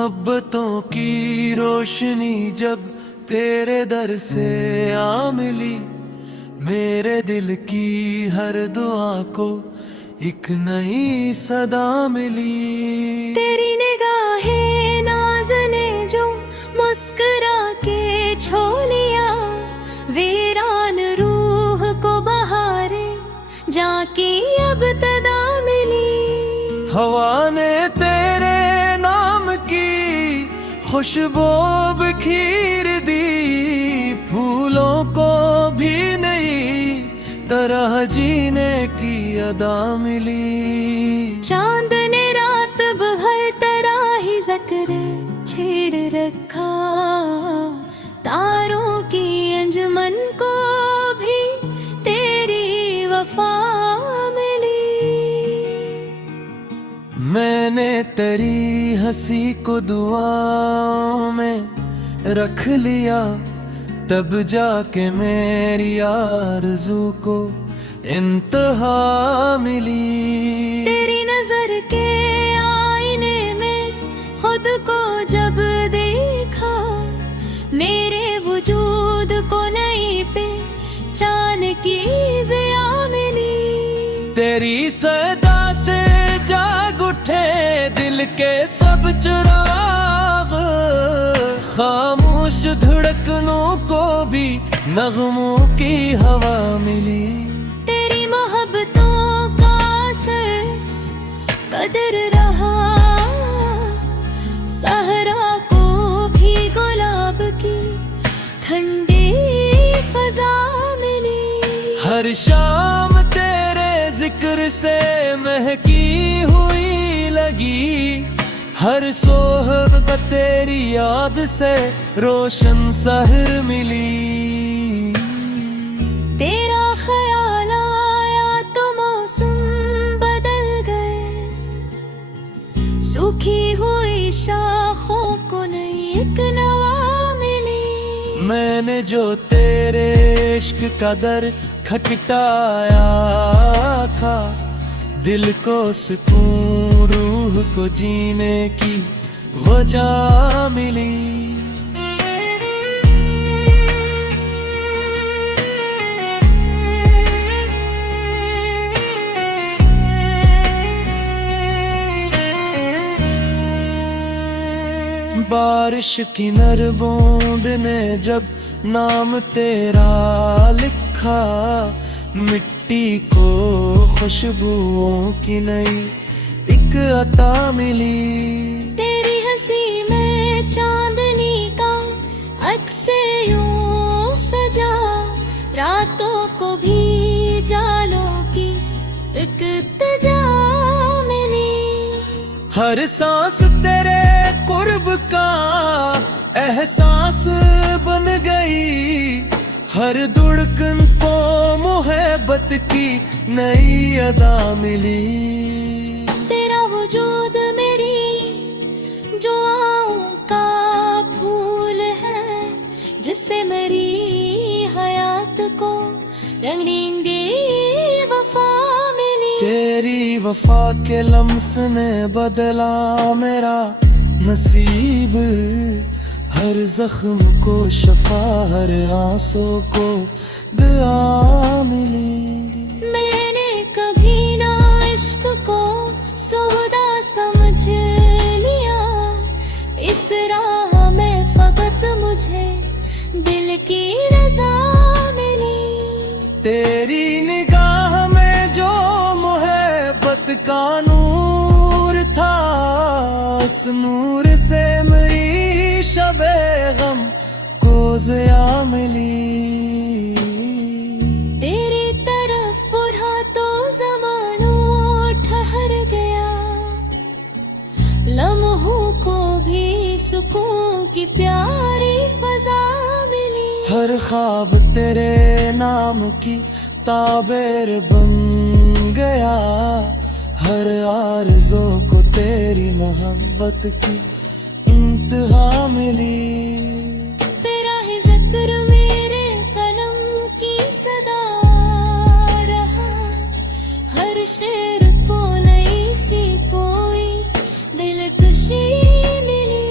मोहब्बतों की रोशनी जब तेरे दर से आ मिली, मेरे दिल की हर दुआ को एक नई सदा मिली। तेरी निगाहें नाज़ ने जो मुस्कुरा के छो लिया, वीरान रूह को बहारे जाकी अब तदा मिली। हवा ने तेरे नाम की खुशबू बिखेर दी, फूलों को भी नई तरह जीने की अदा मिली। चांद ने रात भर तेरा ही जिक्र छेड़ रखा, तारों की अंजुमन को भी तेरी वफा मिली। मैंने तेरी हंसी को दुआओं में रख लिया, तब जाके मेरी आरज़ू को इंतहा मिली। तेरी नजर के आईने में खुद को जब देखा, मेरे वजूद को नई पहचान की ज़िया मिली। तेरी सदा से जाग उठे दिल के सब चिराग, खामोश धड़कनों को भी नगमों की हवा मिली। तेरी मोहब्बतों का असर कदर रहा, सहरा को भी गुलाब की ठंडी फजा मिली। हर शाम तेरे जिक्र से महकी हुई लगी, हर सोहर तेरी याद से रोशन सहर मिली। तेरा ख्याल आया तो मौसम बदल गए, सूखी हुई शाखों को नई एक नवा मिली। मैंने जो तेरे इश्क का दर खटखटाया था, दिल को सुकून रूह को जीने की वजह मिली। बारिश की नर बूंद ने जब नाम तेरा लिखा, मिट्टी को खुशबुओं की नई एक अता मिली। तेरी हंसी में चांदनी का अक्स यूं सजा, रातों को भी जालों की एक तजा मिली। हर सांस तेरे कुर्ब का एहसास बन गई, हर धड़कन को मोहब्बत की नई अदा मिली। तेरा वजूद मेरी जो आँखों का फूल है, जिससे मेरी हयात को रंगीन वफा मिली। तेरी वफा के लम्स ने बदला मेरा नसीब, हर जख्म को शफा, हर आंसू को दुआ मिली। मैंने कभी ना इश्क को सौदा समझ लिया, इस राह में फकत मुझे दिल की रजा मिली। तेरी निगाह में जो मोहब्बत का नूर था, उस नूर से मेरी शबे गम को ज़िया मिली। तेरी तरफ बुरा तो ज़माना ठहर गया, लम्हों को भी सुकून की प्यारी फजा मिली। हर ख्वाब तेरे नाम की ताबीर बन गया, हर आरज़ू को तेरी मोहब्बत की इंतहा मिली। तेरा ही जिक्र मेरे कलम की सदा रहा, हर शेर को नई सी कोई दिलकशी मिली।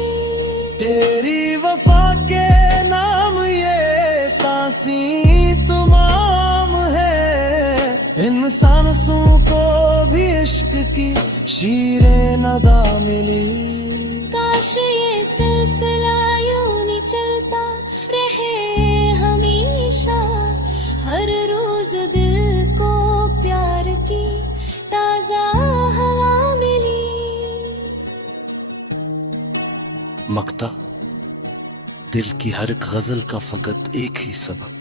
शीरे नदा मिली। काश ये सिलसिला यूं नहीं चलता रहे हमेशा, हर रोज दिल को प्यार की ताजा हवा मिली। मकता दिल की हर गजल का फकत एक ही सबब,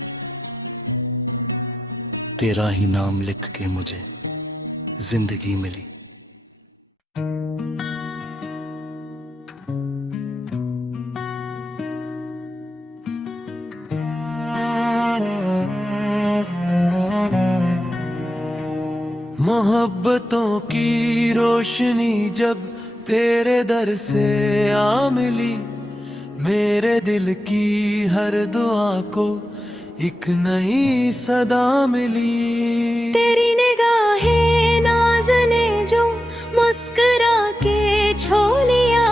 तेरा ही नाम लिख के मुझे जिंदगी मिली। मोहब्बतों की रोशनी जब तेरे दर से आ मिली, मेरे दिल की हर दुआ को एक नई सदा मिली। तेरी निगाहें नाज़ ने जो मुस्कुरा के छो लिया,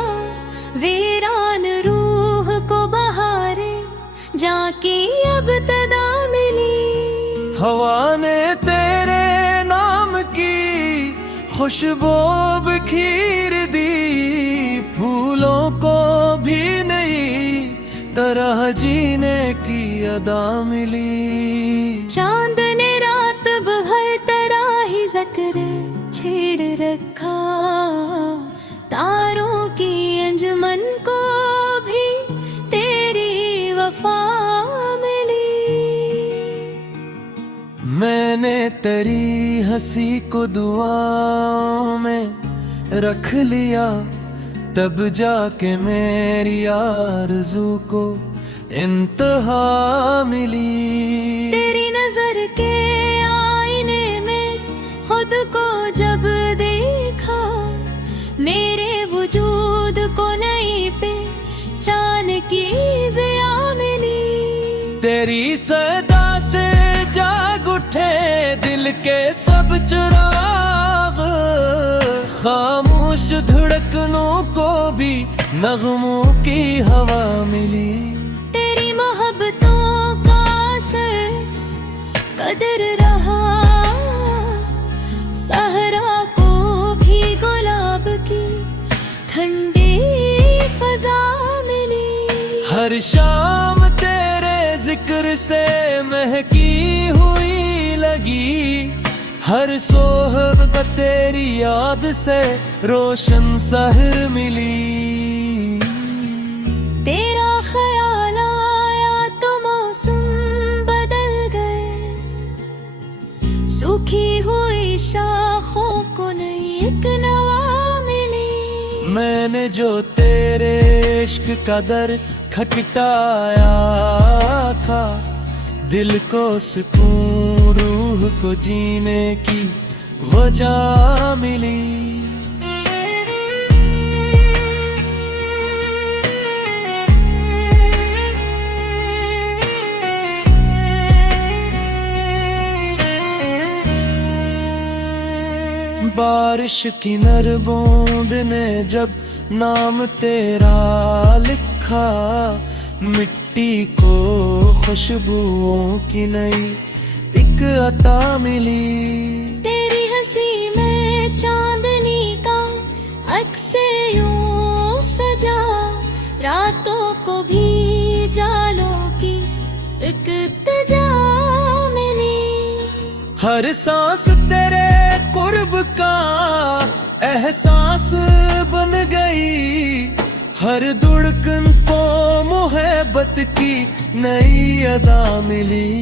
वीरान रूह को बहारे जाकी अब तदा मिली। हवा ने तेरे नाम की खुशबू बिखेर दी, फूलों को भी नई तरह जीने की अदा मिली। चांद ने रात भर तेरा ही जिक्र छेड़ रखा, तारों की अंजुमन को भी तेरी वफा मिली। मैंने तेरी हंसी को दुआओं में रख लिया, तब जाके मेरी आरज़ू को इंतहा मिली। तेरी नजर के आईने में खुद को जब देखा, मेरे वजूद को नई पहचान की ज़िया मिली। तेरी सदा से जाग उठे दिल के सब चिराग, खामोश धड़कनों को भी नगमों की हवा मिली। तेरी मोहब्बतों का असर कदर रहा, सहरा को भी गुलाब की ठंडी फजा मिली। हर शाम तेरे जिक्र से महकी हुई लगी, हर सोहब तेरी याद से रोशन सहर मिली। तेरा ख्याल आया तो मौसम बदल गए, सूखी हुई शाखों को नई एक नवा मिली। मैंने जो तेरे इश्क का दर खटखटाया था, दिल को सुकून रूह को जीने की वजह मिली। बारिश की नर बूंद ने जब नाम तेरा लिखा, मिट्टी को खुशबुओं की नई एक अता मिली। तेरी हंसी में चांदनी का अक्स यूं सजा, रातों को भी जालों की एक तजा मिली। हर सांस तेरे कुर्ब का एहसास बन गई, हर धड़कन को मोहब्बत की नई अदा मिली।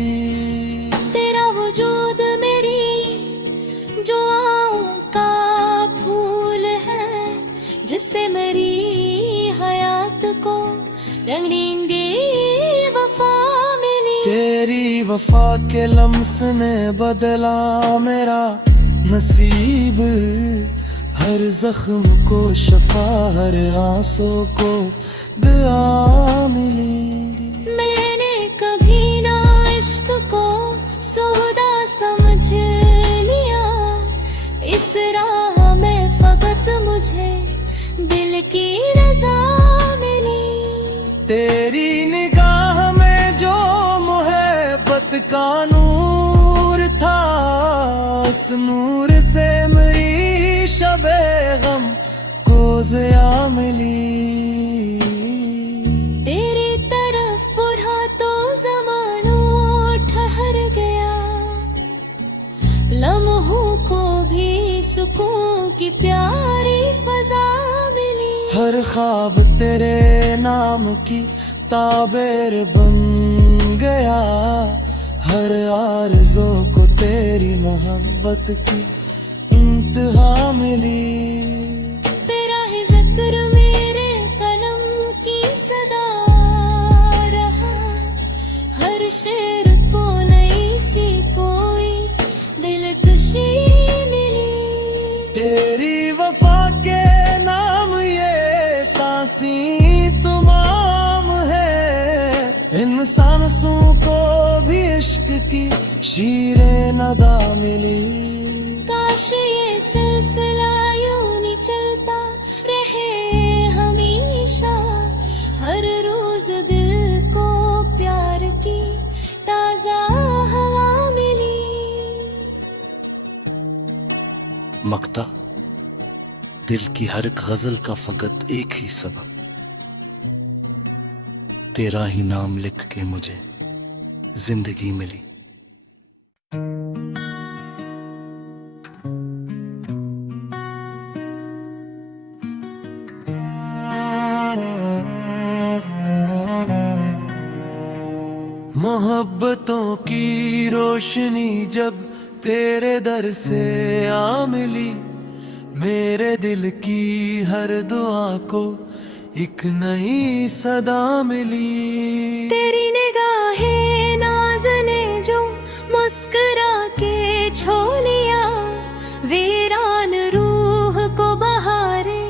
तेरा वजूद मेरी जो आँखों का फूल है, जिससे मेरी हयात को रंगीन वफा मिली। तेरी वफा के लम्स ने बदला मेरा नसीब, हर जख्म को शफा, हर आंसू को दुआ मिली। मैंने कभी ना इश्क को सौदा समझ लिया, इस राह में फकत मुझे दिल की रजा मिली। तेरी निगाह में जो मोहब्बत का नूर था, उस नूर से मेरी शबे गम को ज़िया मिली। तेरी तरफ बुरा तो ज़माना ठहर गया, लम्हों को भी सुकून की प्यारी फजा मिली। हर ख्वाब तेरे नाम की ताबीर बन गया, हर आरज़ू को तेरी मोहब्बत की इंतहा मिली। तेरा ही ज़िक्र मेरे कलम की सदा रहा, हर शेर को नई सी कोई दिलकशी मिली। तेरी वफा के नाम ये सांसी तमाम है, इन सांसों को भी इश्क की शीरे नदा मिली। काश ये सिलसिला यूं ही चलता रहे हमेशा, हर रोज दिल को प्यार की ताजा हवा मिली। मक्ता, दिल की हर एक गजल का फकत एक ही सबब, तेरा ही नाम लिख के मुझे जिंदगी मिली। मोहब्बतों की रोशनी जब तेरे दर से आ मिली, मेरे दिल की हर दुआ को एक नई सदा मिली। तेरी निगाहें नाज़ ने जो मुस्कुरा के छो लिया, वीरान रूह को बहारे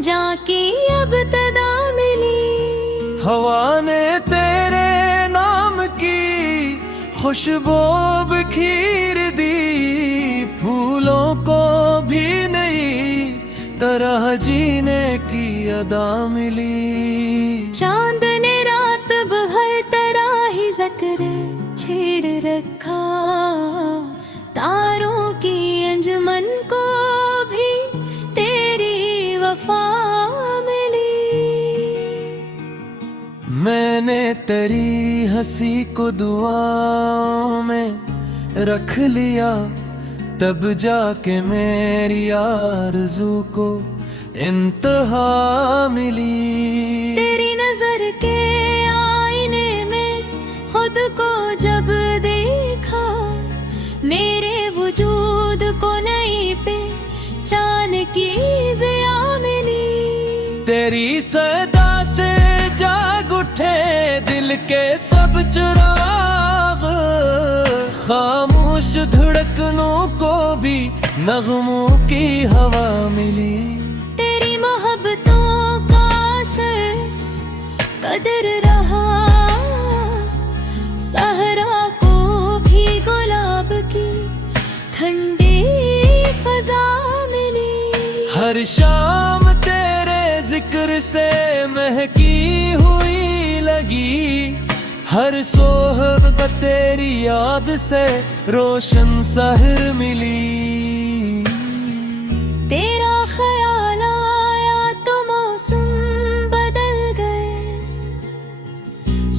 जाकी अब तदा मिली। हवा ने तेरे नाम की खुशबू बिखेर दी, फूलों को भी नई तरह जीने की अदा मिली। चांद ने रात भर तेरा ही ज़िक्र छेड़ रखा, तारों की अंजुमन को भी तेरी वफा मिली। मैंने तेरी हंसी को दुआओं में रख लिया, तब जाके मेरी आरज़ू को इंतहा मिली। तेरी नजर के आईने में खुद को जब देखा, मेरे वजूद को नई पहचान की ज़िया मिली। तेरी सदा से जाग उठे दिल के सब चिराग, खामोश धड़कनों को भी नगमों की हवा मिली। तेरी मोहब्बतों का असर कदर रहा, सहरा को भी गुलाब की ठंडी फजा मिली। हर शाम तेरे जिक्र से महकी हुई लगी, हर सोहब तेरी याद से रोशन सहर मिली। तेरा ख्याल आया तो मौसम बदल गए,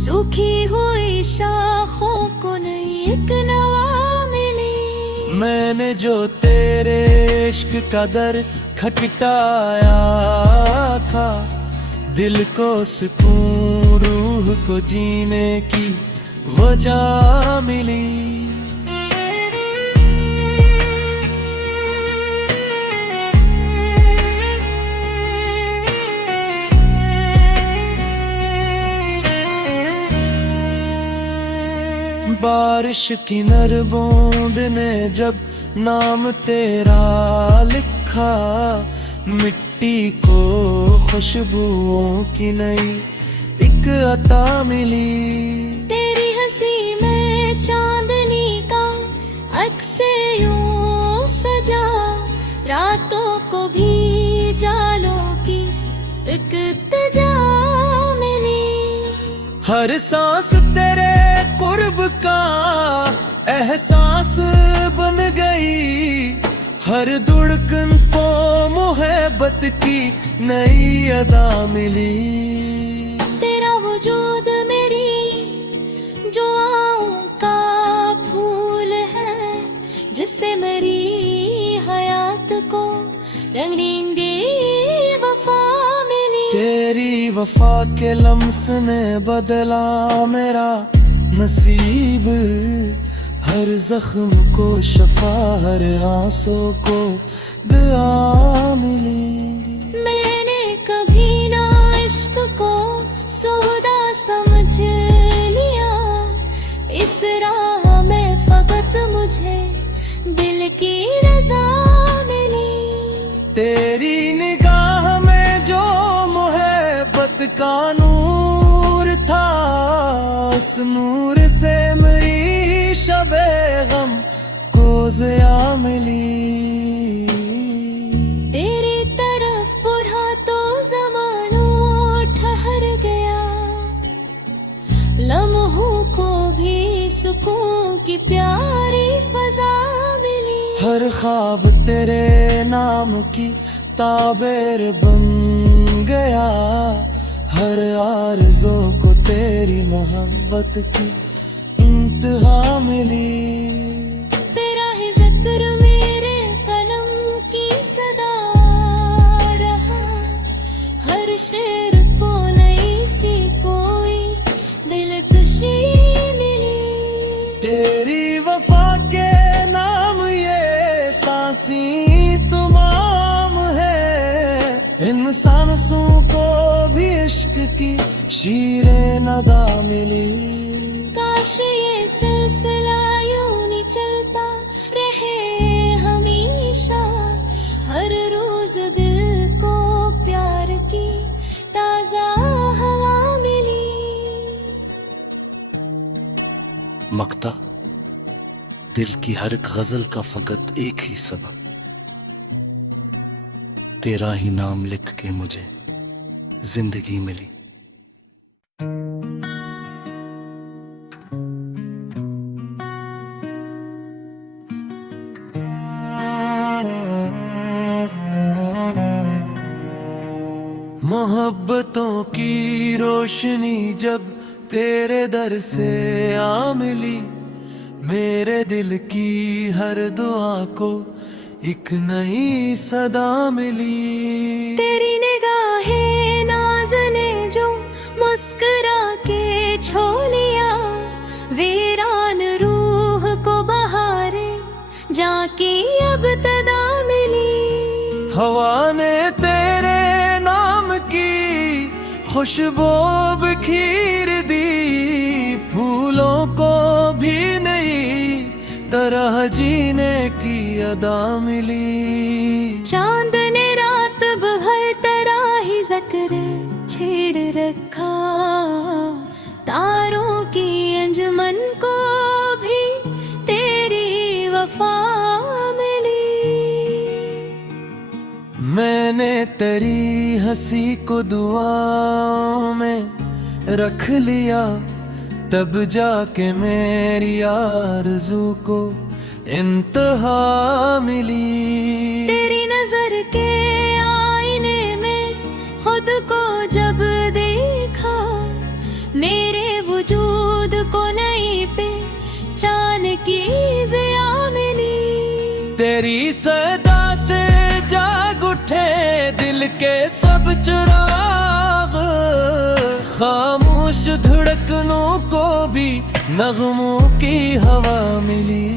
सूखी हुई शाखों को नई एक नवा मिली। मैंने जो तेरे इश्क का दर खटखटाया था, दिल को सुकून रूह को जीने की वजह मिली। बारिश की नर बूंद ने जब नाम तेरा लिखा, मिट्टी को खुशबुओं की नई एक अता मिली। तेरी हंसी में चांदनी का अक्से यूं सजा, रातों को भी जालों की एक तजा मिली। हर सांस तेरे कुर्ब का एहसास बन गई, हर धड़कन को मोहब्बत की नई अदा मिली। तेरा वजूद मेरी जो आँखों का फूल है, जिससे मेरी हयात को रंगीन वफा मिली। तेरी वफा के लम्स ने बदला मेरा नसीब, हर जख्म को शफा, हर आंसू को दुआ मिली। मैंने कभी ना इश्क को सौदा समझ लिया, इस राह में फकत मुझे दिल की रजा मिली। तेरी निगाह में जो मोहब्बत का नूर था, उस नूर से मेरी शबे गम को ज़िया मिली। तेरी तरफ बुरा तो ज़माना ठहर गया, लम्हों को भी सुकून की प्यारी फजा मिली। हर ख्वाब तेरे नाम की ताबीर बन गया, हर आरज़ू को तेरी मोहब्बत की इंतहा मिली। तेरा ही जिक्र मेरे कलम की सदा रहा, हर शेर को नई सी कोई दिलकशी मिली। तेरी वफा के नाम ये सांसी तमाम है, इन सांसों को भी इश्क की शीरे नदा मिली। काश ये सिलसिला यूं नहीं चलता रहे हमेशा, हर रोज दिल को प्यार की ताजा हवा मिली। मक्ता, दिल की हर एक गजल का फकत एक ही सबब, तेरा ही नाम लिख के मुझे जिंदगी मिली। मोहब्बतों की रोशनी जब तेरे दर से आ मिली, मेरे दिल की हर दुआ को एक नई सदा मिली। तेरी निगाहें नाज़ ने जो मुस्कुरा के छो लिया, वीरान रूह को बहारे जाकी अब तदा मिली। हवा ने तेरे नाम की खुशबू बिखेर दी, फूलों को भी नई तरह जीने की अदा मिली। चांद ने रात भर तेरा ही जिक्र छेड़ रखा, तारों की अंजुमन को भी तेरी वफा मिली। मैंने तेरी हंसी को दुआओं में रख लिया, तब जाके मेरी आरज़ू को इंतहा मिली। तेरी नजर के आईने में खुद को जब देखा, मेरे वजूद को नई पहचान की ज़िया मिली। तेरी सदा से जाग उठे दिल के सब चिराग, खामोश धड़कनों को भी नगमों की हवा मिली।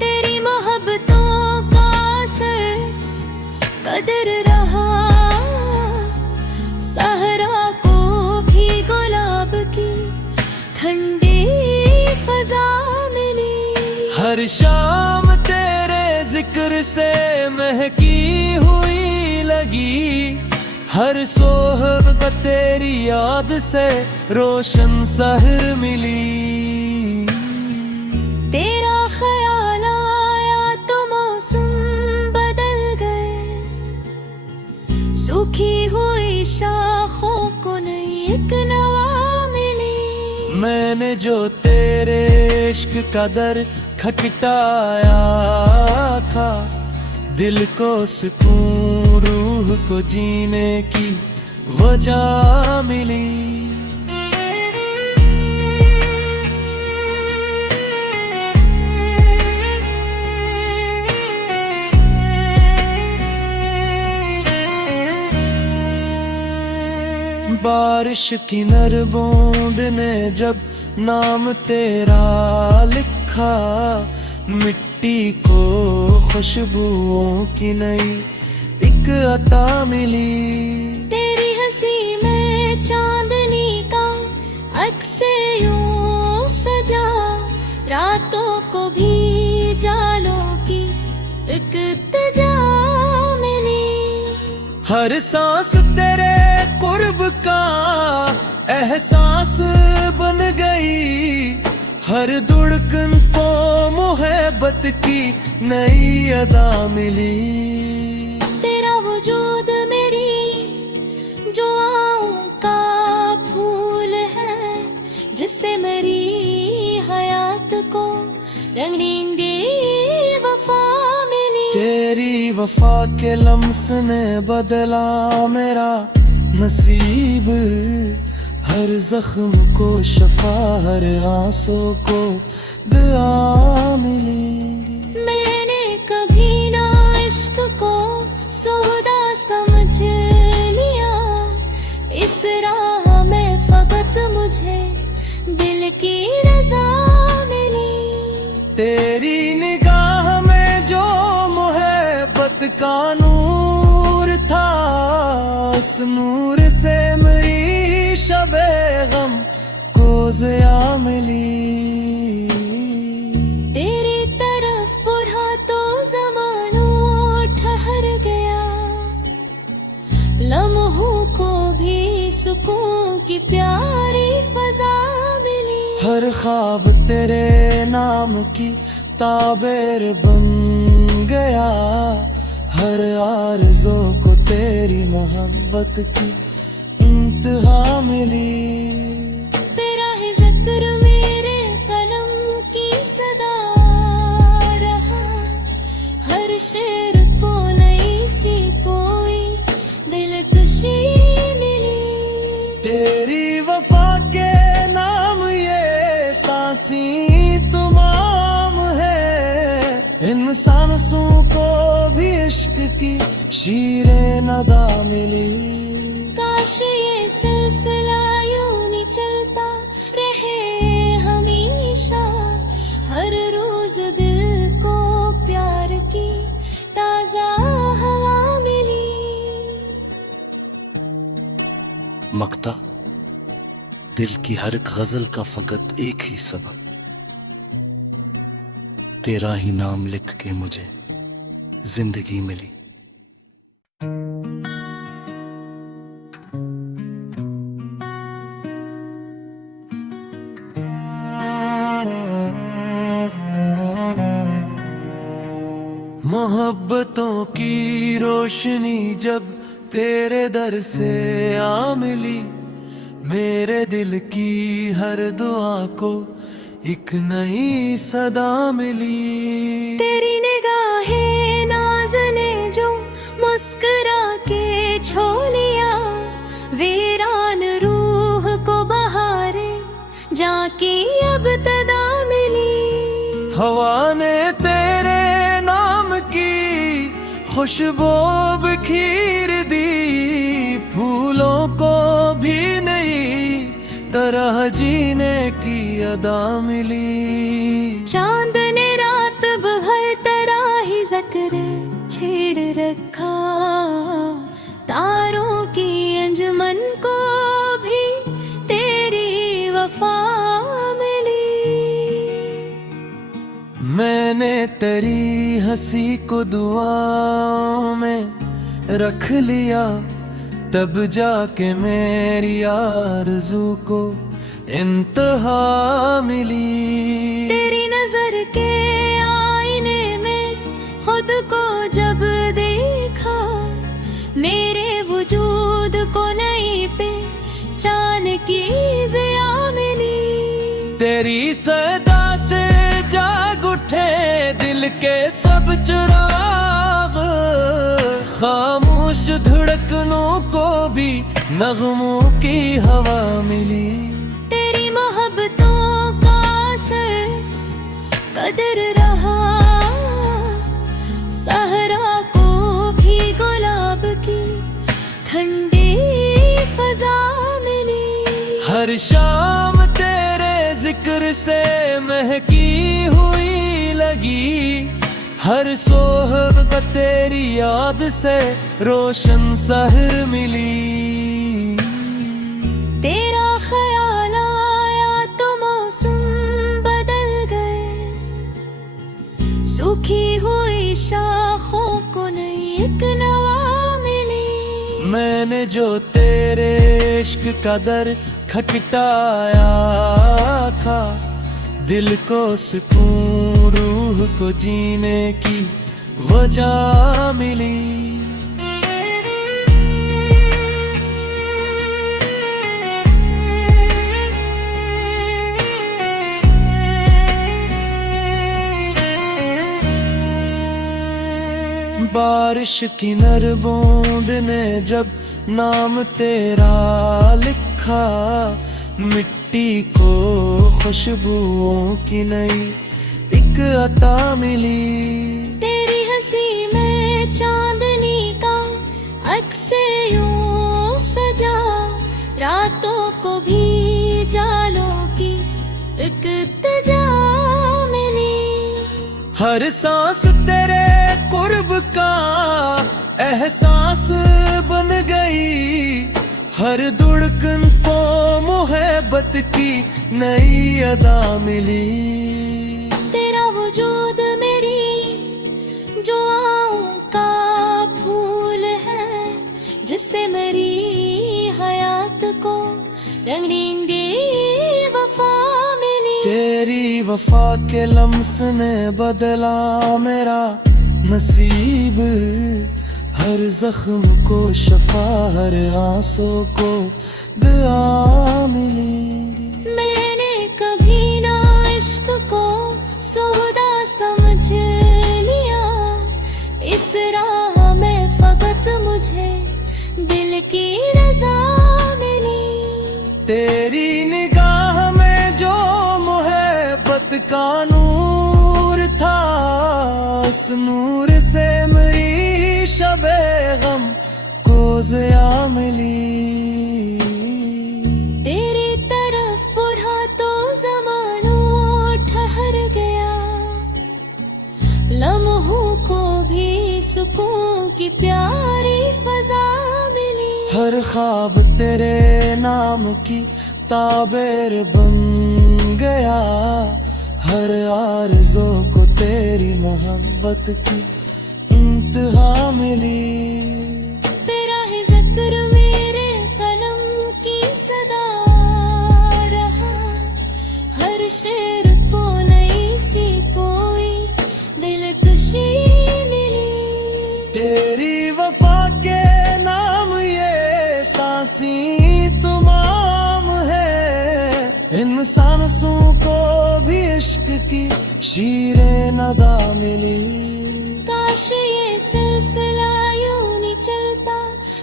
तेरी मोहब्बतों का असर कदर रहा, सहरा को भी गुलाब की ठंडी फजा मिली। हर शाम तेरे जिक्र से महकी हुई लगी, हर सोहब तेरी याद से रोशन सहर मिली। तेरा ख्याल आया तो मौसम बदल गए, सूखी हुई शाखों को नई एक नवा मिली। मैंने जो तेरे इश्क का दर खटकाया था, दिल को सुकून, रूह को जीने की वजह मिली। बारिश की नर बूंद ने जब नाम तेरा लिखा, मिट्टी को खुशबुओं की नई एक अता मिली। तेरी हंसी में चांदनी का अक्से यूं सजा, रातों को भी जालों की एक तजा मिली। हर सांस तेरे कुर्ब का एहसास बन गई, हर धड़कन को मोहब्बत की नई अदा मिली। तेरा वजूद मेरी जो आँखों का फूल है, जिससे मेरी हयात को रंगीन वफा मिली। तेरी वफा के लम्स ने बदला मेरा नसीब, हर जख्म को शफा, हर आंसू को दुआ मिली। मैंने कभी ना इश्क को सौदा समझ लिया, इस राह में फकत मुझे दिल की रजा मिली। तेरी निगाह में जो मोहब्बत का नूर था, उस नूर से मेरी शबे गम को ज़िया मिली। तेरी तरफ बुरा तो ज़माना ठहर गया, लम्हों को भी सुकून की प्यारी फजा मिली। हर ख्वाब तेरे नाम की ताबीर बन गया, हर आरज़ू को तेरी मोहब्बत की इंतहा मिली। तेरा ही ज़िक्र मेरे कलम की सदा रहा, हर शेर को नई सी कोई दिलकशी मिली। तेरी वफा के नाम ये सांसी तमाम है, इन सांसों को भी इश्क की शीरे नदा मिली। काश ये सिलसिला यूं नहीं चलता रहे हमेशा, हर रोज दिल को प्यार की ताजा हवा मिली। मकता, दिल की हर एक गजल का फकत एक ही सबब, तेरा ही नाम लिख के मुझे जिंदगी मिली। मोहब्बतों की रोशनी जब तेरे दर से आ मिली, मेरे दिल की हर दुआ को एक नई सदा मिली। तेरी निगाहें नाज़ ने जो मुस्कुरा के छो लिया, वीरान रूह को बहारे जाकी अब तदा मिली। हवा ने तेरे नाम की खुशबू बिखेर दी, फूलों को भी नई तरह जीने की अदा मिली। चांद ने रात भर तेरा ही जिक्र छेड़ रखा, तारों की अंजुमन को भी तेरी वफा मिली। मैंने तेरी हंसी को दुआओं में रख लिया, तब जाके मेरी आरज़ू को इंतहा मिली। तेरी नजर के आईने में खुद को जब देखा, मेरे वजूद को नई पहचान की ज़िया मिली। तेरी सदा से जाग उठे दिल के सब चिराग, खामोश धड़कनों को भी नगमों की हवा मिली। तेरी मोहब्बतों का असर कदर रहा, सहरा को भी गुलाब की ठंडी फजा मिली। हर शाम तेरे जिक्र से महकी हुई लगी, हर सोहब तेरी याद से रोशन सहर मिली। तेरा ख्याल आया तो मौसम बदल गए, सूखी हुई शाखों को नई एक नवा मिली। मैंने जो तेरे इश्क का दर खटखटाया था, दिल को सुकून रूह को जीने की वजह मिली। बारिश की नर बूंद ने जब नाम तेरा लिखा, मिट्टी को खुशबुओं की नई एक अता मिली। तेरी हंसी में चांदनी का अक्से यूं सजा, रातों को भी जालों की एक तजा मिली। हर सांस तेरे कुर्ब का एहसास बन गई, हर धड़कन को मोहब्बत की नई अदा मिली। तेरा वजूद मेरी जो आँखों का फूल है, जिससे मेरी हयात को रंगीन वफा मिली। तेरी वफा के लम्स ने बदला मेरा नसीब, हर जख्म को शफा, हर आंसू को दुआ मिली। मैंने कभी ना इश्क को सौदा समझ लिया, इस राह में फकत मुझे दिल की रजा मिली। तेरी निगाह में जो मोहब्बत का नूर था, उस नूर से मेरी शबे गम को ज़िया मिली। तेरी तरफ बुढ़ा तो ज़माना ठहर गया, लम्हों को भी सुकून की प्यारी फजा मिली। हर ख्वाब तेरे नाम की ताबीर बन गया, हर आरज़ू को तेरी मोहब्बत की इंतहा मिली। तेरा ही ज़िक्र मेरे कलम की सदा रहा, हर शेर को नई सी कोई दिलकशी मिली। तेरी वफा के नाम ये सांसी तमाम है, इन सांसों को भी इश्क की शीरे नदा मिली। काश ये सिलसिला यूं नहीं चलता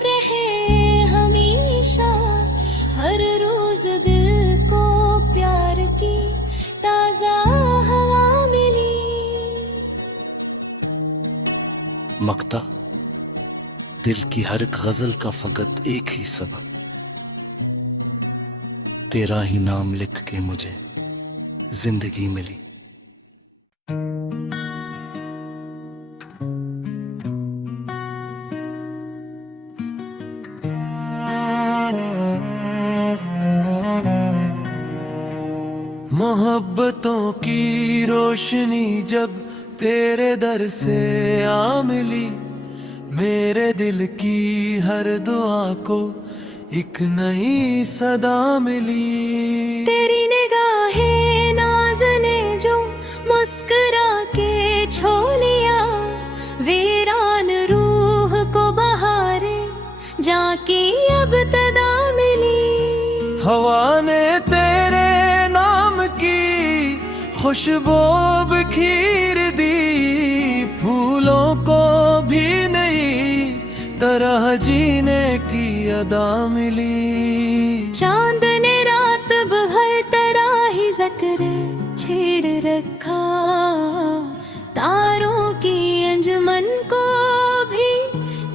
रहे हमेशा, हर रोज दिल को प्यार की ताजा हवा मिली। मकता दिल की हर एक गजल का फकत एक ही सबब, तेरा ही नाम लिख के मुझे जिंदगी मिली। मोहब्बतों की रोशनी जब तेरे दर से आ मिली, मेरे दिल की हर दुआ को एक नई सदा मिली। तेरी निगाहें नाज़ ने जो मुस्कुरा के छो लिया, वीरान रूह को बहारे जाकी अब तदा मिली। हवा ने तेरे नाम की खुशबू बिखेर दी, फूलों को भी नई जीने की अदा मिली। चांद ने रात भर तेरा ही जिक्र छेड़ रखा, तारों की अंजुमन को भी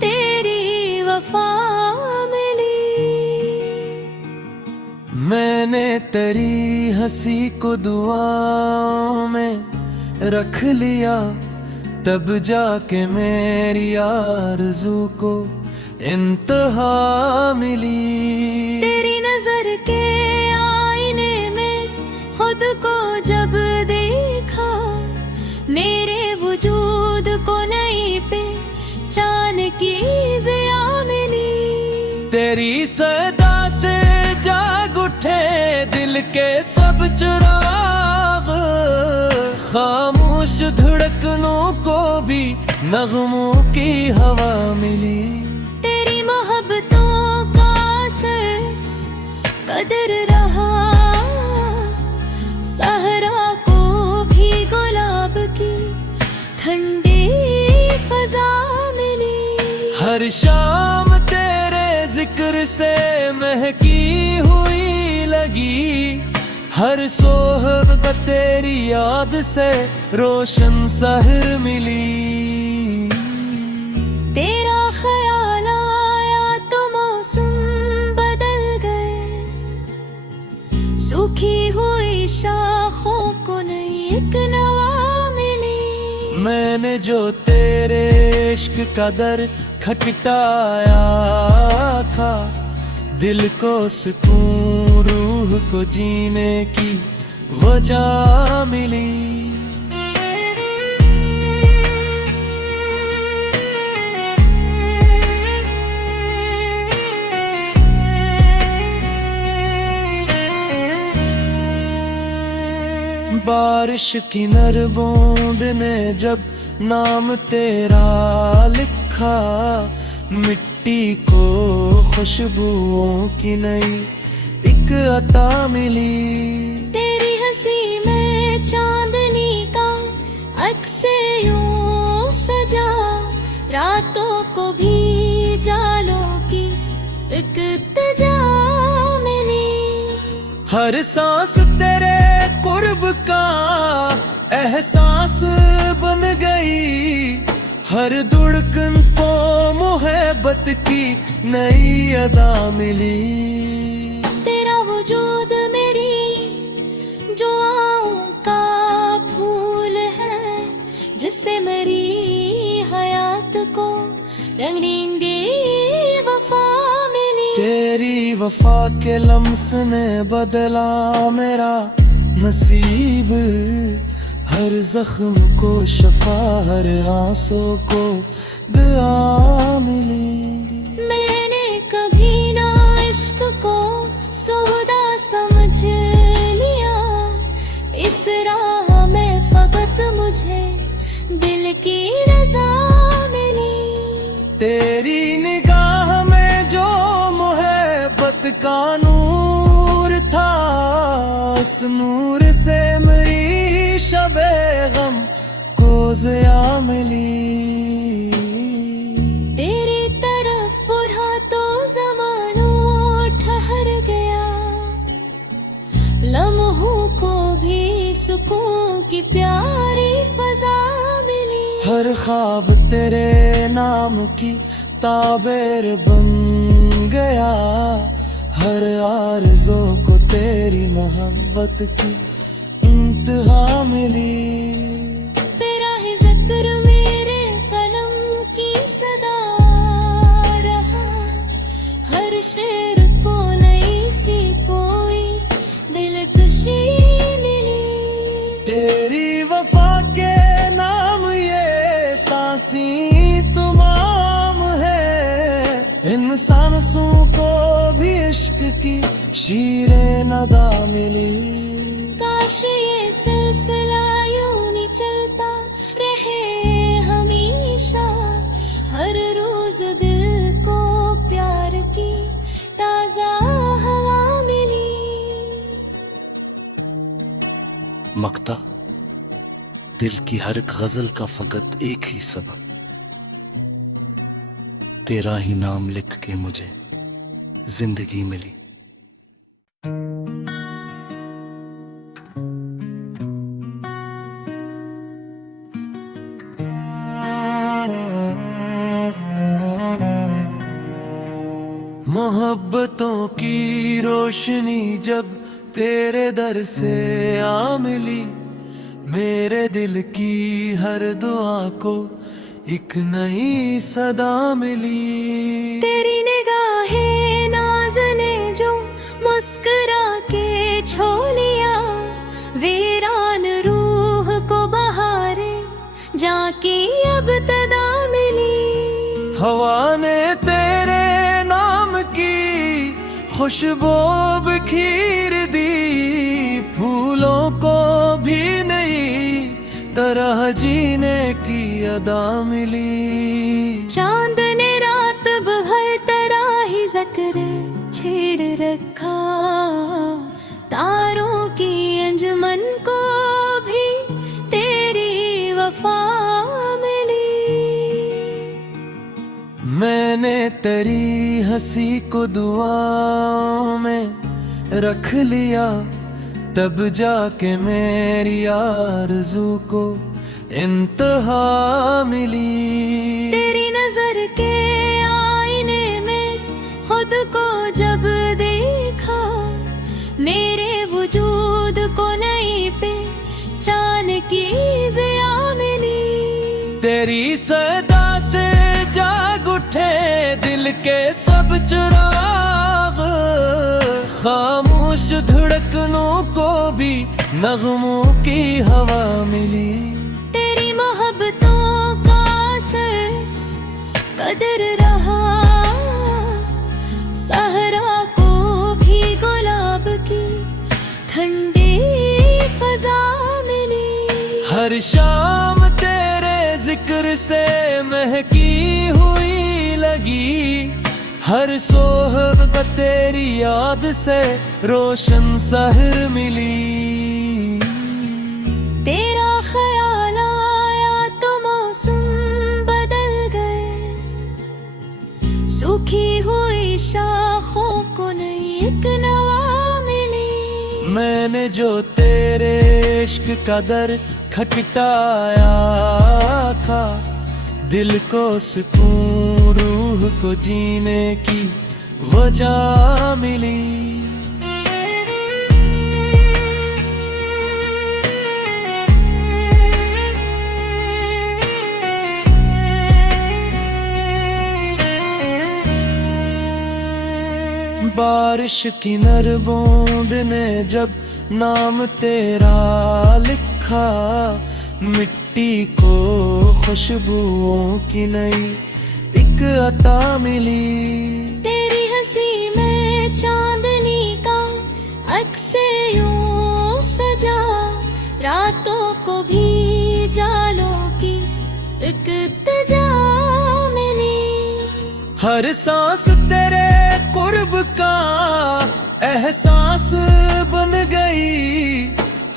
तेरी वफा मिली। मैंने तेरी हंसी को दुआओं में रख लिया, तब जाके मेरी आरज़ू को इंतहा मिली। तेरी नजर के आईने में खुद को जब देखा, मेरे वजूद को नई पहचान की ज़िया मिली। तेरी सदा से जाग उठे दिल के सब चिराग, खामोश धड़कनों को भी नगमों की हवा मिली। तेरी मोहब्बतों का असर कदर रहा, सहरा को भी गुलाब की ठंडी फजा मिली। हर शाम तेरे जिक्र से महकी हुई लगी, हर सोहब तेरी याद से रोशन सहर मिली। तेरा ख्याल आया तो मौसम बदल गए, सूखी हुई शाखों को नई एक नवा मिली। मैंने जो तेरे इश्क का दर खटखटाया था, दिल को सुकून रूह को जीने की वजह मिली। बारिश की नर बूंद ने जब नाम तेरा लिखा, मिट्टी को खुशबुओं की नई एक अता मिली। तेरी हंसी में चांदनी का अक्से यूं सजा, रातों को भी जालों की एक तजा मिली। हर सांस तेरे कुर्ब का एहसास बन गई, हर धड़कन को मोहब्बत की नई अदा मिली। तेरा वजूद मेरी दुआओं का फूल है, जिससे मेरी हयात को रंगींदी वफा मिली। तेरी वफा के लम्स ने बदला मेरा नसीब, हर जख्म को शफा, हर आंसू को दुआ मिली। मैंने कभी ना इश्क को सौदा समझ लिया, इस राह में फकत मुझे दिल की रजा मिली। तेरी निगाह में जो मोहब्बत का नूर था, उस नूर से मेरी शबे गम को ज़िया मिली। तेरी तरफ बुरा तो ज़माना ठहर गया, लम्हों को भी सुकून की प्यारी फजा मिली। हर ख्वाब तेरे नाम की ताबीर बन गया, हर आरज़ू को तेरी मोहब्बत की इंतहा मिली। तेरा ही जिक्र मेरे कलम की सदा रहा, हर शेर को नई सी कोई दिलकशी मिली। तेरी वफा के नाम ये सांसी तमाम है, इन सांसों को भी इश्क की शीरे नदा मिली। काश ये सिलसिला यूं नहीं चलता रहे हमेशा, हर रोज दिल को प्यार की ताजा हवा मिली। मकता दिल की हर एक गजल का फकत एक ही सबब, तेरा ही नाम लिख के मुझे जिंदगी मिली। मोहब्बतों की रोशनी जब तेरे दर से आ मिली, मेरे दिल की हर दुआ को एक नई सदा मिली। तेरी निगाहें नाज ने जो मुस्कुरा के छो लिया, वीरान रूह को बहारे जाकी अब तदा मिली। हवा ने तेरे नाम की खुशबू बिखेर दी, फूलों को भी नई तरह जीने की अदा मिली। चांद ने रात भर तेरा ही जिक्र छेड़ रखा, तारों की अंजुमन को भी तेरी वफा मिली। मैंने तेरी हंसी को दुआओं में रख लिया, तब जाके मेरी आरज़ू को इंतहा मिली। तेरी नजर के आईने में खुद को जब देखा, मेरे वजूद को नई पहचान की ज़िया मिली। तेरी सदा से जाग उठे दिल के सब चिराग, खामोश धड़कनों को भी नगमों की हवा मिली। तेरी मोहब्बतों का असर कदर रहा, सहरा को भी गुलाब की ठंडी फजा मिली। हर शाम तेरे जिक्र से महकी हुई लगी, हर सोहब तेरी याद से रोशन सहर मिली। तेरा ख्याल आया तो मौसम बदल गए, सूखी हुई शाखों को नई एक नवा मिली। मैंने जो तेरे इश्क का दर खटखटाया था, दिल को सुकून रूह को जीने की वजह मिली। बारिश की नर बूंद ने जब नाम तेरा लिखा, मिट्टी को खुशबुओं की नई एक अता मिली। तेरी हंसी में चांदनी का अक्से यूं सजा, रातों को भी जालों की एक तजा मिली। हर सांस तेरे कुर्ब का एहसास बन गई,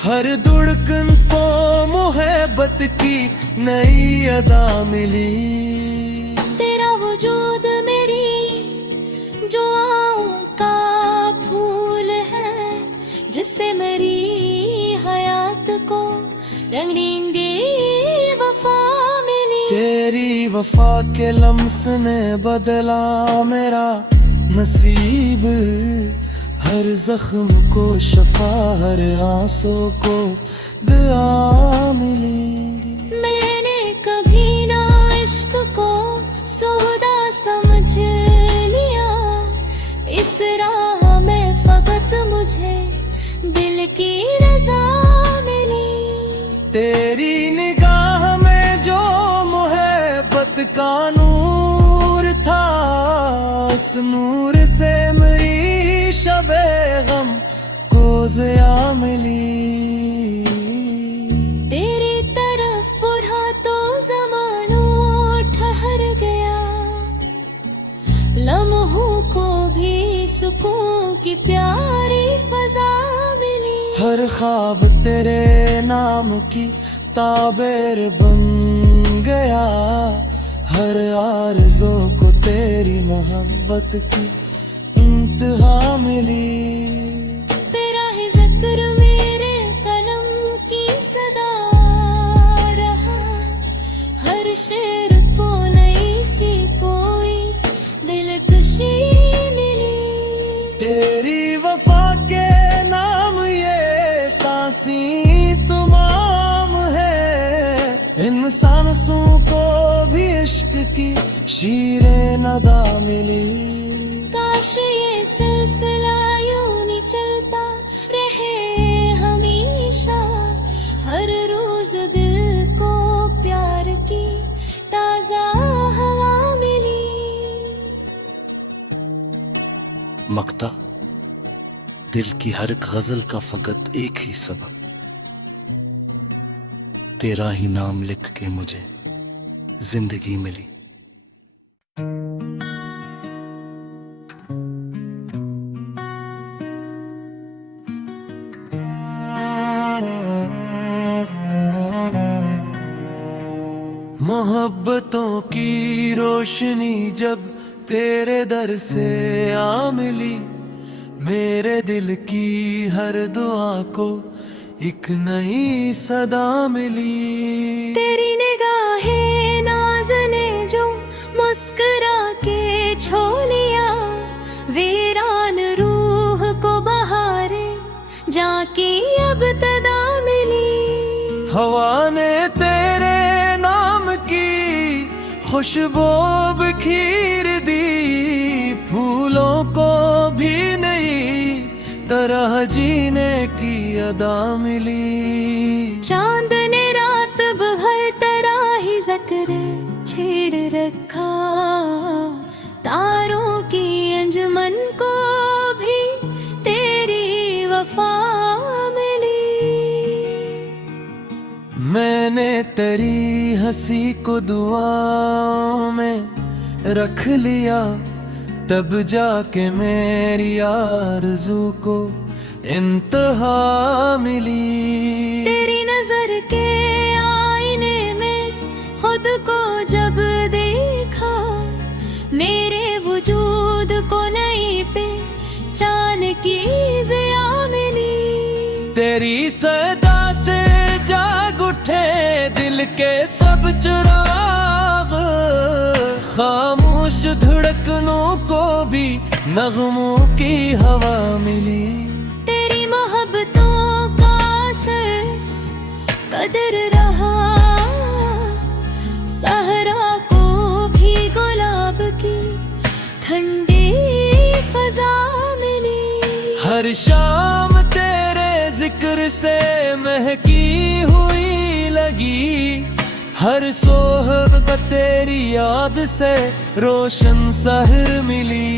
हर धड़कन को मोहब्बत की नई अदा मिली। तेरा वजूद मेरी दुआओं का फूल है, जिससे मेरी हयात को रंगींदी वफा मिली। तेरी वफा के लम्स ने बदला मेरा नसीब, हर जख्म को शफा, हर आंसू को दुआ मिली। मैंने कभी ना इश्क को सौदा समझ लिया, इस राह में फकत मुझे दिल की रजा मिली। तेरी निगाह में जो मोहब्बत का नूर था, उस नूर से मेरी शबे गम को ज़िया मिली। तेरी तरफ बुरा तो ज़माना ठहर गया, लम्हों को भी सुकून की प्यारी फजा मिली। हर ख्वाब तेरे नाम की ताबीर बन गया, हर आरज़ू को तेरी मोहब्बत की इंतहा मिली। तेरा ही जिक्र मेरे कलम की सदा रहा, हर शेर को नई सी कोई दिलकशी मिली। तेरी वफा के नाम ये सांसी तमाम है, इन सांसों को भी इश्क की शीरें नदा मिली। काश ये सिलसिला यूं नहीं चलता रहे हमेशा, हर रोज दिल को प्यार की ताजा हवा मिली। मकता दिल की हर एक गजल का फकत एक ही सबब, तेरा ही नाम लिख के मुझे जिंदगी मिली। मोहब्बतों की रोशनी जब तेरे दर से आ मिली, मेरे दिल की हर दुआ को एक नई सदा मिली। तेरी निगाहें नाज़ ने जो मुस्कुरा के छो लिया, वीरान रूह को बहारे जाके अब तदा मिली। हवा ने तेरे नाम की खुशबू बिखेर दी, फूलों को भी नई तरह जीने की अदा मिली। चांद ने रात भर तेरा ही जिक्र छेड़ रखा, तारों की अंजुमन को भी तेरी वफा मिली। मैंने तेरी हंसी को दुआओं में रख लिया, तब जाके मेरी आरज़ू को इंतहा मिली। तेरी नजर के आईने में खुद को जब देखा, मेरे वजूद को नई पहचान की ज़िया मिली। तेरी सदा से जाग उठे दिल के सब चिराग, खामोश धड़कनों को भी नगमों की हवा मिली। तेरी मोहब्बतों का असर कदर रहा, सहरा को भी गुलाब की ठंडी फजा मिली। हर शाम तेरे जिक्र से महकी हुई लगी, हर सोहब तेरी याद से रोशन सहर मिली।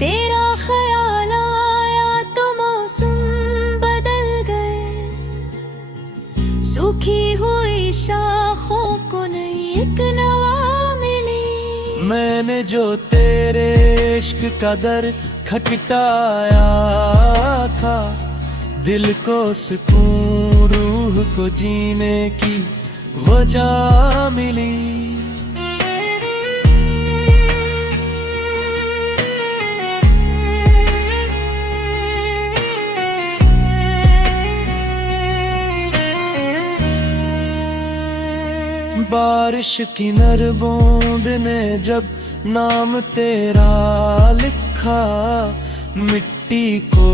तेरा ख्याल आया तो मौसम बदल गए, सूखी हुई शाखों को नई एक नवा मिली। मैंने जो तेरे इश्क का दर खटखटाया था, दिल को सुकून रूह को जीने की वजह मिली। बारिश की नर बूंद ने जब नाम तेरा लिखा, मिट्टी को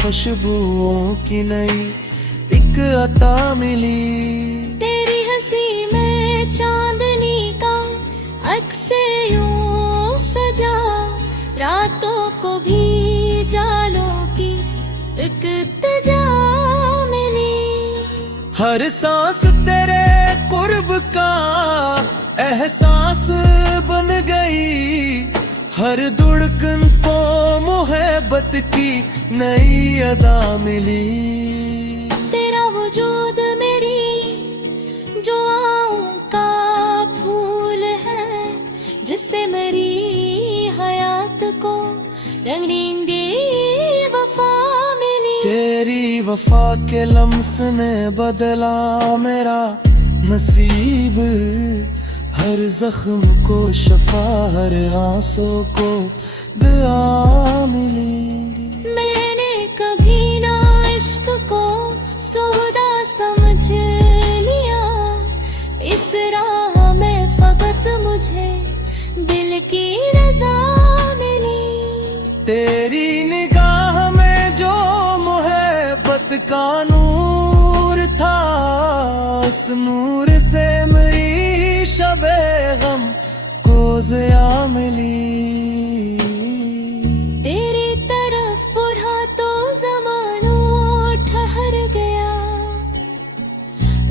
खुशबुओं की नई एक अता मिली। तेरी हंसी में चांदनी का अक्से यूं सजा, रातों को भी जालों की एक तजा मिली। हर सांस तेरे कुर्ब का एहसास बन गई, हर धड़कन को मोहब्बत की नई अदा मिली। तेरा वजूद मेरी जो आँखों का फूल है, जिससे मेरी हयात को रंगीन वफा मिली। तेरी वफा के लम्स ने बदला मेरा नसीब, हर जख्म को शफा, हर आंसू को दुआ मिली। मैंने कभी ना इश्क को सौदा समझ लिया, इस राह में फकत मुझे दिल की रजा मिली। तेरी निगाह में जो मोहब्बत का नूर था, उस नूर से मेरी शबे गम को ज़िया मिली। तेरी तरफ बुरा तो ज़माना ठहर गया,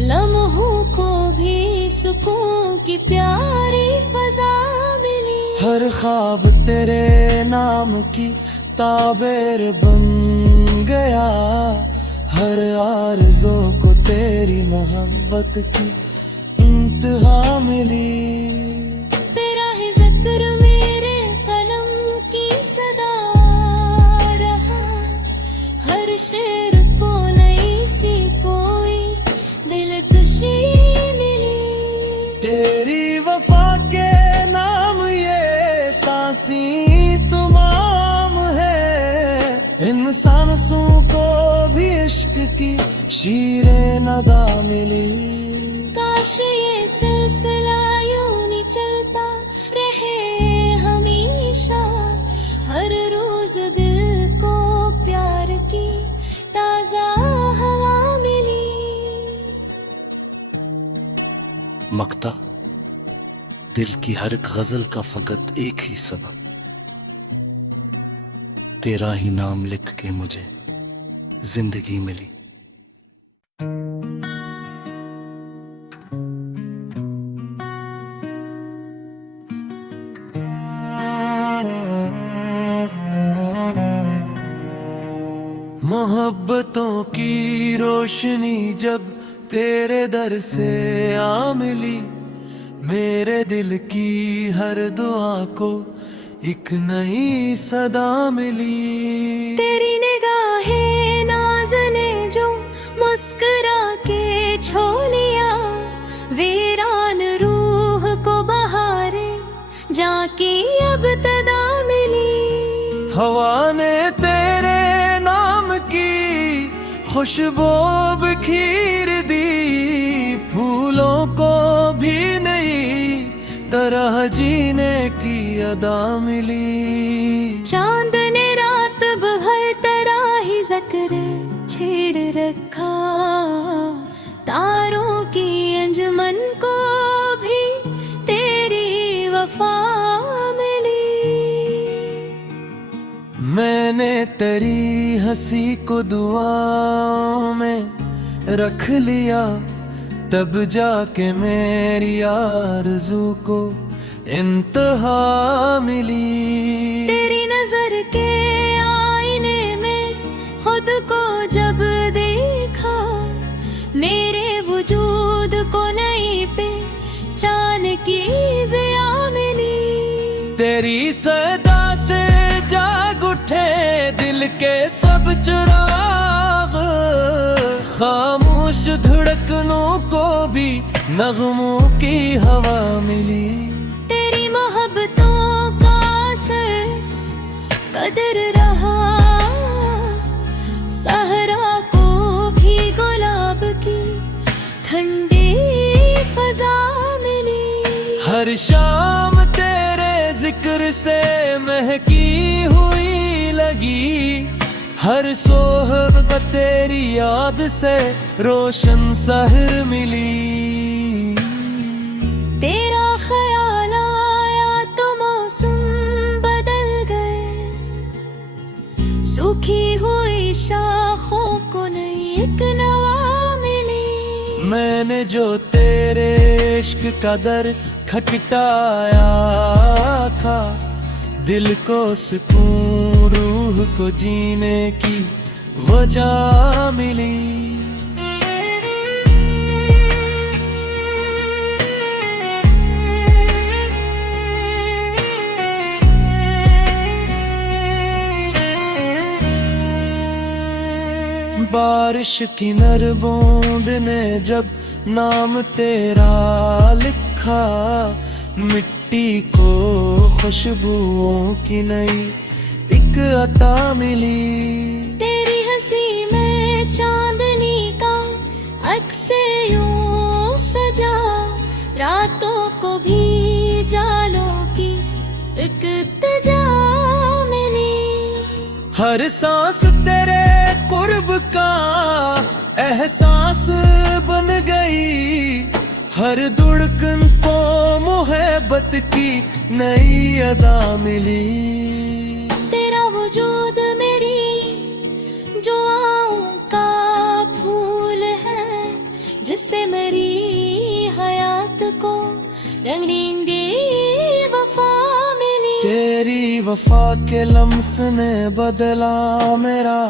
लम्हों को भी सुकून की प्यारी फजा मिली। हर ख्वाब तेरे नाम की ताबीर बन गया, हर आरज़ू को तेरी मोहब्बत की इंतहा मिली। तेरा ही ज़िक्र मेरे कलम की सदा रहा, हर शेर को नई सी कोई दिलकशी मिली। तेरी वफा के नाम ये सांसी तमाम है, इन सांसों को भी इश्क की शीरे नदा मिली। काश ये सिलसिला यूं नहीं चलता रहे हमेशा, हर रोज दिल को प्यार की ताजा हवा मिली। मकता, दिल की हर एक गजल का फकत एक ही सबब, तेरा ही नाम लिख के मुझे जिंदगी मिली। मोहब्बतों की रोशनी जब तेरे दर से आ मिली, मेरे दिल की हर दुआ को एक नई सदा मिली। तेरी निगाहें नाज़ ने जो मुस्कुरा के छो लिया, वीरान रूह को बहारे जाकी अब तदा मिली। हवा ने तेरे नाम की खुशबू बिखेर दी, फूलों को भी नई तरह जीने की अदा मिली। चांद ने रात भर तेरा ही ज़िक्र छेड़ रखा, तारों की अंजुमन को भी तेरी वफा मिली। मैंने तेरी हंसी को दुआओं में रख लिया, तब जाके मेरी आरज़ू को इंतहा मिली। तेरी नजर के आईने में खुद को जब देखा, मेरे वजूद को नई पहचान की ज़िया मिली। तेरी सदा से जाग उठे दिल के सब चिराग, खामोश धड़कनों को भी नगमों की हवा मिली। तेरी मोहब्बतों का असर कदर रहा, सहरा को भी गुलाब की ठंडी फजा मिली। हर शाम तेरे जिक्र से महकी हुई लगी, हर सोहब तेरी याद से रोशन सहर मिली। तेरा ख्याल आया तो मौसम बदल गए, सूखी हुई शाखों को नई एक नवा मिली। मैंने जो तेरे इश्क का दर खटखटाया था, दिल को सुकून रूह को जीने की वजह मिली। बारिश की नर बूंद ने जब नाम तेरा लिखा, मिट्टी को खुशबुओं की नई एक अता मिली। तेरी हंसी में चांदनी का अक्से यूं सजा, रातों को भी जालों की एक तजा मिली। हर सांस तेरे कुर्ब का एहसास बन गई, हर धड़कन को मोहब्बत की नई अदा मिली। तेरा वजूद मेरी जो आँखों का फूल है, जिससे मेरी हयात को रंगीन वफा मिली। तेरी वफा के लम्स ने बदला मेरा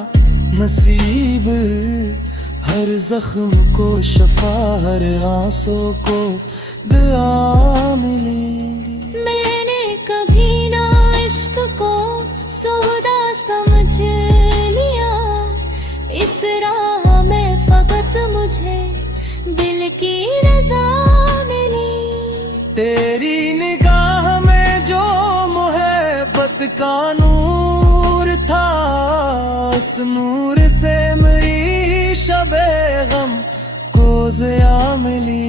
नसीब, हर जख्म को शफा, हर आंसू को दुआ मिली। मैंने कभी ना इश्क को सौदा समझ लिया, इस राह में फकत मुझे दिल की रजा मिली। तेरी निगाह में जो मोहब्बत का नूर था, उस नूर से मेरी शबे गम को ज़िया मिली।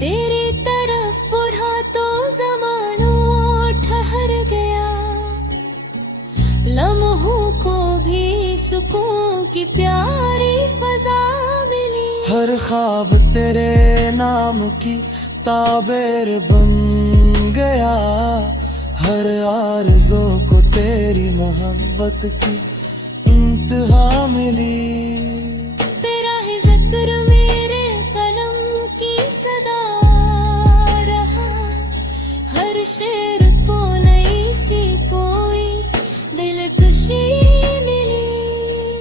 तेरी तरफ बुढ़ा तो ज़माना ठहर गया, लम्हों को भी सुकून की प्यारी फजा मिली। हर ख्वाब तेरे नाम की ताबीर बन गया, हर आरज़ू को तेरी मोहब्बत की इंतहा मिली। तेरा ही जिक्र मेरे कलम की सदा रहा, हर शेर को नई सी कोई दिलकशी मिली।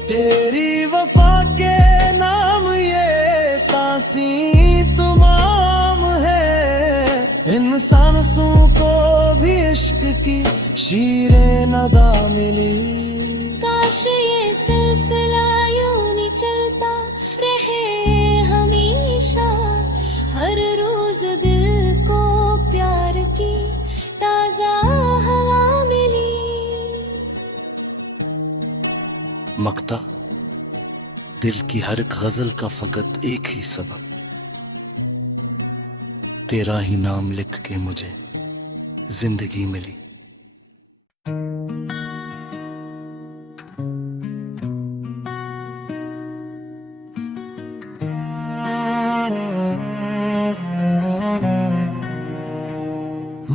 तेरी वफा के नाम ये सांसी तमाम है, इन सांसों को भी इश्क की शीरे नदा मिली। काश ये सिलसिला यूं नहीं चलता रहे हमेशा, हर रोज दिल को प्यार की ताजा हवा मिली। मक्ता, दिल की हर एक गजल का फकत एक ही सबब, तेरा ही नाम लिख के मुझे जिंदगी मिली।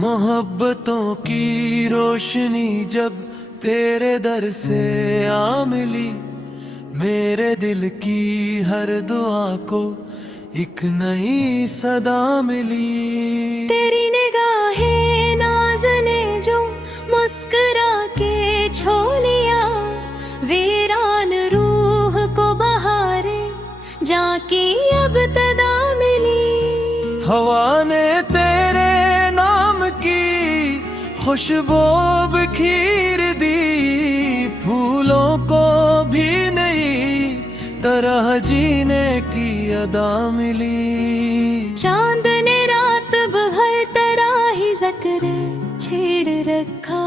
मोहब्बतों की रोशनी जब तेरे दर से आ मिली, मेरे दिल की हर दुआ को एक नई सदा मिली। तेरी निगाहें नाज़ ने जो मुस्कुरा के छो लिया, वीरान रूह को बहारे जाकी अब तदा मिली। हवा ने तेरे नाम की खुशबू बिखेर दी, फूलों को भी नई तरह जीने की अदा मिली। चांद ने रात भर तेरा ही जिक्र छेड़ रखा,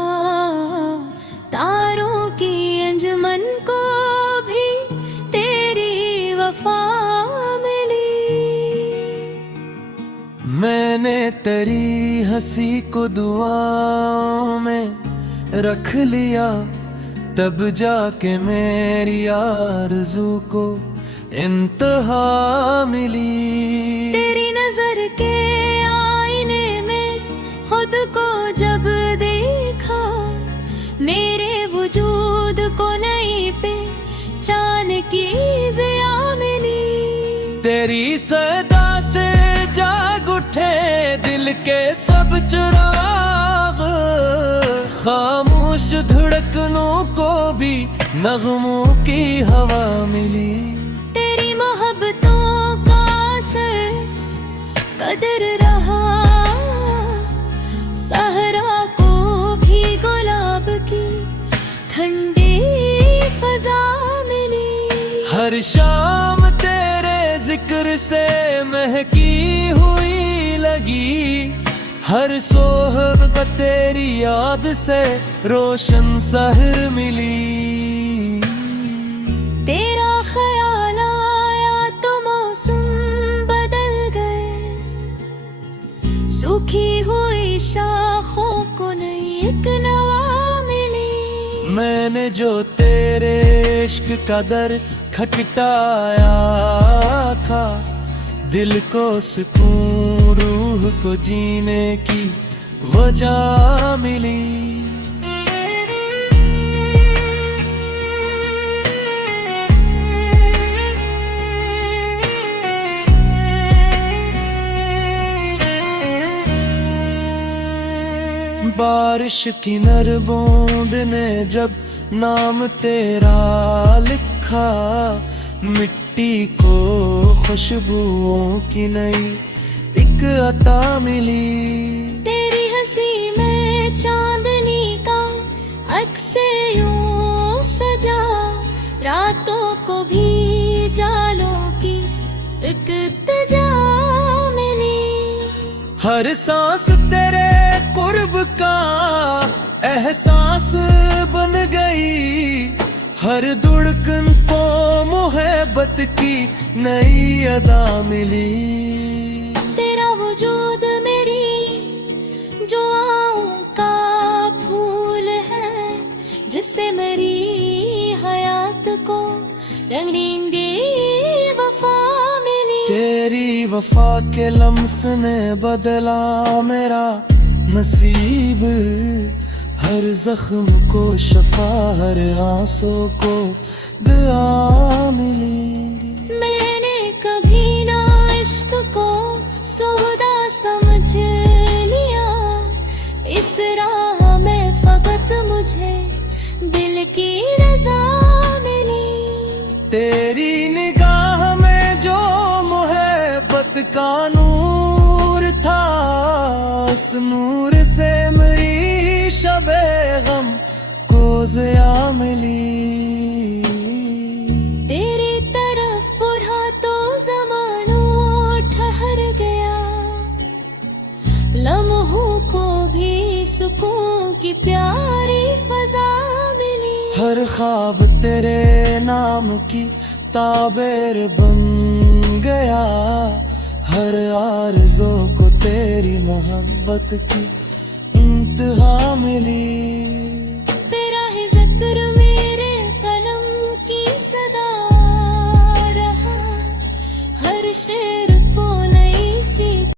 तारों की अंजुमन को भी तेरी वफा मिली। मैंने तेरी हंसी को दुआओं में रख लिया, तब जाके मेरी आरज़ू को इंतहा मिली। तेरी नजर के आईने में खुद को जब देखा, मेरे वजूद को नई पहचान की ज़िया मिली। तेरी सदा से जाग उठे दिल के सब चिराग, खामोश धड़कनों को भी नगमों की हवा मिली। तेरी मोहब्बतों का असर कदर रहा, सहरा को भी गुलाब की ठंडी फजा मिली। हर शाम तेरे जिक्र से महकी हुई लगी, हर सोहब तेरी याद से रोशन शहर मिली। तेरा ख्याल आया तो मौसम बदल गए, सूखी हुई शाखों को नई एक नवा मिली। मैंने जो तेरे इश्क का दर खटखटाया था, दिल को सुकून रूह को जीने की वजह मिली। बारिश की नर बूंद ने जब नाम तेरा लिखा, मिट्टी को खुशबुओं की नई एक अता मिली। तेरी हंसी में चांदनी का अक्से यूं सजा, रातों को भी जालों की एक इल्तिजा मिली। हर सांस तेरे कुर्ब का एहसास बन गई, हर धड़कन को मोहब्बत की नई अदा मिली। तेरा वजूद मेरी जो आँखों का फूल है, जिससे मेरी हयात को रंगीन वफा मिली। तेरी वफा के लम्स ने बदला मेरा नसीब, हर जख्म को शफा, हर आंसू को दुआ मिली। मैंने कभी ना इश्क को सौदा समझ लिया, इस राह में फकत मुझे दिल की रजा मिली। तेरी निगाह में जो मोहब्बत का नूर था, उस नूर से मेरी शबे गम को ज़िया मिली। तेरी तरफ बढ़ा तो ज़माना ठहर गया, लम्हों को भी सुकून की प्यारी फजा मिली। हर ख्वाब तेरे नाम की ताबीर बन गया, हर आरज़ू को तेरी मोहब्बत की इंतहा मिली। तेरा ही जिक्र मेरे कलम की सदा रहा, हर शेर